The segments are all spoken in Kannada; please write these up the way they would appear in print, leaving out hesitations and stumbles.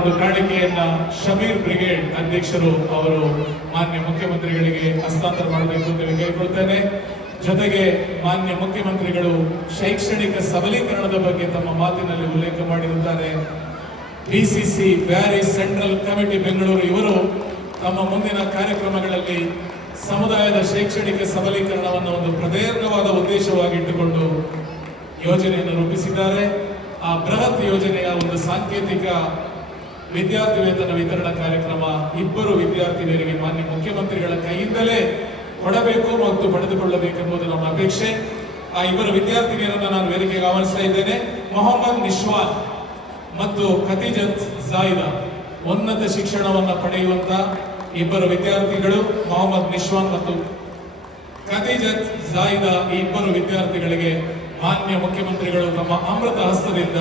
ಒಂದು ಕಾಣಿಕೆಯನ್ನ ಶಬೀರ್ ಬ್ರಿಗೇಡ್ ಅಧ್ಯಕ್ಷರು ಅವರು ಮಾನ್ಯ ಮುಖ್ಯಮಂತ್ರಿಗಳಿಗೆ ಹಸ್ತಾಂತರ ಮಾಡಬೇಕು ಅಂತ ಕೇಳಿಕೊಳ್ತೇನೆ. ಜೊತೆಗೆ ಮಾನ್ಯ ಮುಖ್ಯಮಂತ್ರಿಗಳು ಶೈಕ್ಷಣಿಕ ಸಬಲೀಕರಣದ ಬಗ್ಗೆ ತಮ್ಮ ಮಾತಿನಲ್ಲಿ ಉಲ್ಲೇಖ ಮಾಡಿರುತ್ತಾರೆ. BCC Paris central committee Bengaluru ಇವರು ತಮ್ಮ ಮುಂದಿನ ಕಾರ್ಯಕ್ರಮಗಳಲ್ಲಿ ಸಮುದಾಯದ ಶೈಕ್ಷಣಿಕ ಸಬಲೀಕರಣವನ್ನು ಒಂದು ಪ್ರದೀರ್ಘವಾದ ಉದ್ದೇಶವಾಗಿಟ್ಟುಕೊಂಡು ಯೋಜನೆಯನ್ನು ರೂಪಿಸಿದ್ದಾರೆ. ಆ ಬೃಹತ್ ಯೋಜನೆಯ ಒಂದು ಸಾಂಕೇತಿಕ ವಿದ್ಯಾರ್ಥಿ ವೇತನ ವಿತರಣಾ ಕಾರ್ಯಕ್ರಮ ಇಬ್ಬರು ವಿದ್ಯಾರ್ಥಿನಿಯರಿಗೆ ಮಾನ್ಯ ಮುಖ್ಯಮಂತ್ರಿಗಳ ಕೈಯಿಂದಲೇ ಕೊಡಬೇಕು ಮತ್ತು ಪಡೆದುಕೊಳ್ಳಬೇಕೆಂಬುದು ನಮ್ಮ ಅಪೇಕ್ಷೆ. ಆ ಇಬ್ಬರು ವಿದ್ಯಾರ್ಥಿನಿಯರನ್ನು ನಾನು ವೇದಿಕೆಗೆ ಆಹ್ವಾನಿಸ್ತಾ ಇದ್ದೇನೆ. ಮೊಹಮ್ಮದ್ ನಿಶ್ವಾನ್ ಮತ್ತು ಖದೀಜತ್ ಜಾಯಿದಾ ಉನ್ನತ ಶಿಕ್ಷಣವನ್ನು ಪಡೆಯುವಂತ ಇಬ್ಬರು ವಿದ್ಯಾರ್ಥಿಗಳು. ಮೊಹಮ್ಮದ್ ನಿಶ್ವಾನ್ ಮತ್ತು ಖದೀಜತ್ ಜಾಯಿದಾ ಈ ಇಬ್ಬರು ವಿದ್ಯಾರ್ಥಿಗಳಿಗೆ ಮಾನ್ಯ ಮುಖ್ಯಮಂತ್ರಿಗಳು ತಮ್ಮ ಅಮೃತ ಹಸ್ತದಿಂದ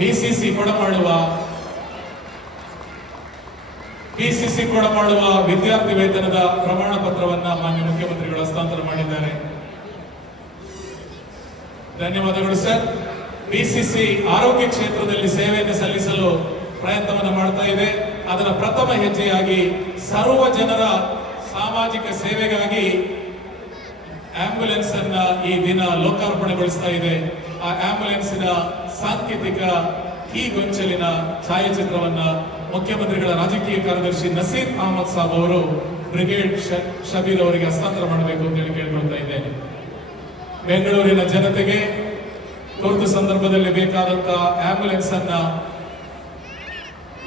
ಬಿಸಿಸಿ ಕೊಡಮಾಡುವ ವಿದ್ಯಾರ್ಥಿ ವೇತನದ ಪ್ರಮಾಣ ಪತ್ರವನ್ನ ಮಾನ್ಯ ಮುಖ್ಯಮಂತ್ರಿಗಳು ಹಸ್ತಾಂತರ ಮಾಡಿದ್ದಾರೆ. ಧನ್ಯವಾದಗಳು ಸರ್. ಬಿಸಿಸಿ ಆರೋಗ್ಯ ಕ್ಷೇತ್ರದಲ್ಲಿ ಸೇವೆಯನ್ನು ಸಲ್ಲಿಸಲು ಪ್ರಯತ್ನವನ್ನು ಮಾಡ್ತಾ ಇದೆ. ಅದರ ಪ್ರಥಮ ಹೆಜ್ಜೆಯಾಗಿ ಸರ್ವ ಜನರ ಸಾಮಾಜಿಕ ಸೇವೆಗಾಗಿ ಆಂಬ್ಯುಲೆನ್ಸ್ ಅನ್ನ ಈ ದಿನ ಲೋಕಾರ್ಪಣೆಗೊಳಿಸ್ತಾ ಇದೆ. ಆ ಆಂಬ್ಯುಲೆನ್ಸಿನ ಸಾಂಕೇತಿಕ ಈ ಗೊಂಚಲಿನ ಛಾಯಾಚಿತ್ರವನ್ನ ಮುಖ್ಯಮಂತ್ರಿಗಳ ರಾಜಕೀಯ ಕಾರ್ಯದರ್ಶಿ ನಸೀರ್ ಅಹಮದ್ ಸಾಬ್ ಅವರು ಬ್ರಿಗೇಡ್ ಶಬೀರ್ ಅವರಿಗೆ ಹಸ್ತಾಂತರ ಮಾಡಬೇಕು ಅಂತ ಹೇಳಿ ಕೇಳಿಕೊಳ್ತಾ ಇದ್ದೇನೆ. ಬೆಂಗಳೂರಿನ ಜನತೆಗೆ ತುರ್ತು ಸಂದರ್ಭದಲ್ಲಿ ಬೇಕಾದಂತಹ ಆಂಬ್ಯುಲೆನ್ಸ್ ಅನ್ನ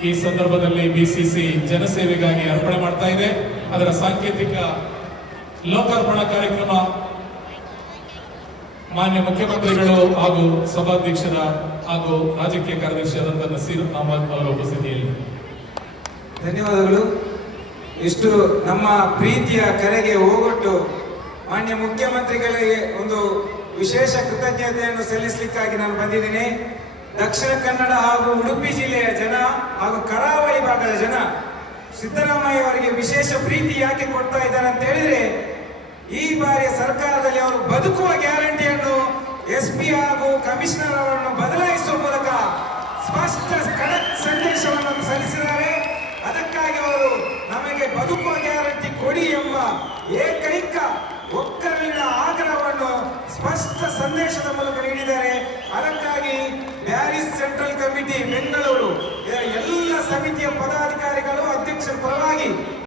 ಈ ಸಂದರ್ಭದಲ್ಲಿ ಬಿಸಿಸಿ ಜನಸೇವೆಗಾಗಿ ಅರ್ಪಣೆ ಮಾಡ್ತಾ ಇದೆ. ಅದರ ಸಾಂಕೇತಿಕ ಲೋಕಾರ್ಪಣಾ ಕಾರ್ಯಕ್ರಮ ಮಾನ್ಯ ಮುಖ್ಯಮಂತ್ರಿಗಳು ಹಾಗೂ ಸಭಾಧ್ಯಕ್ಷರ ಹಾಗೂ ರಾಜಕೀಯ ಕಾರ್ಯದರ್ಶಿಯಾದಂತಹ ನಸೀರ್ ಅಹಮದ್ ಅವರ ಉಪಸ್ಥಿತಿಯಲ್ಲಿ. ಧನ್ಯವಾದಗಳು. ಇಷ್ಟು ನಮ್ಮ ಪ್ರೀತಿಯ ಕರೆಗೆ ಹೋಗೊಟ್ಟು ಮಾನ್ಯ ಮುಖ್ಯಮಂತ್ರಿಗಳಿಗೆ ಒಂದು ವಿಶೇಷ ಕೃತಜ್ಞತೆಯನ್ನು ಸಲ್ಲಿಸಲಿಕ್ಕಾಗಿ ನಾನು ಬಂದಿದ್ದೇನೆ. ದಕ್ಷಿಣ ಕನ್ನಡ ಹಾಗೂ ಉಡುಪಿ ಜಿಲ್ಲೆಯ ಜನ ಹಾಗೂ ಕರಾವಳಿ ಭಾಗದ ಜನ ಸಿದ್ದರಾಮಯ್ಯ ಅವರಿಗೆ ವಿಶೇಷ ಪ್ರೀತಿ ಯಾಕೆ ಕೊಡ್ತಾ ಇದ್ದಾರೆ ಅಂತ ಹೇಳಿದ್ರೆ, ಈ ಬಾರಿಯ ಸರ್ಕಾರದಲ್ಲಿ ಅವರು ಬದುಕುವ ಗ್ಯಾರಂಟಿಯನ್ನು SP ಹಾಗೂ ಕಮಿಷನರ್ ಅವರನ್ನು ಬದಲಾಯಿಸುವ ಮೂಲಕ ಸ್ಪಷ್ಟ ಖಡಕ್ ಸಂದೇಶವನ್ನು ಸಲ್ಲಿಸಿದ್ದಾರೆ. ಅದಕ್ಕಾಗಿ ಅವರು ನಮಗೆ ಬದುಕುವ ಗ್ಯಾರಂಟಿ ಕೊಡಿ ಎಂಬ ಏಕೈಕ ಒಕ್ಕಲಿನ ಆಗ್ರಹವನ್ನು ಸ್ಪಷ್ಟ ಸಂದೇಶದ ಮೂಲಕ ನೀಡಿದ್ದಾರೆ. ಅದಕ್ಕಾಗಿ ಪ್ಯಾರಿಸ್ ಸೆಂಟ್ರಲ್ ಕಮಿಟಿ ಬೆಂಗಳೂರು ಎಲ್ಲ ಸಮಿತಿಯ ಪದಾಧಿಕಾರಿಗಳು ಅಧ್ಯಕ್ಷರ ಪರವಾಗಿ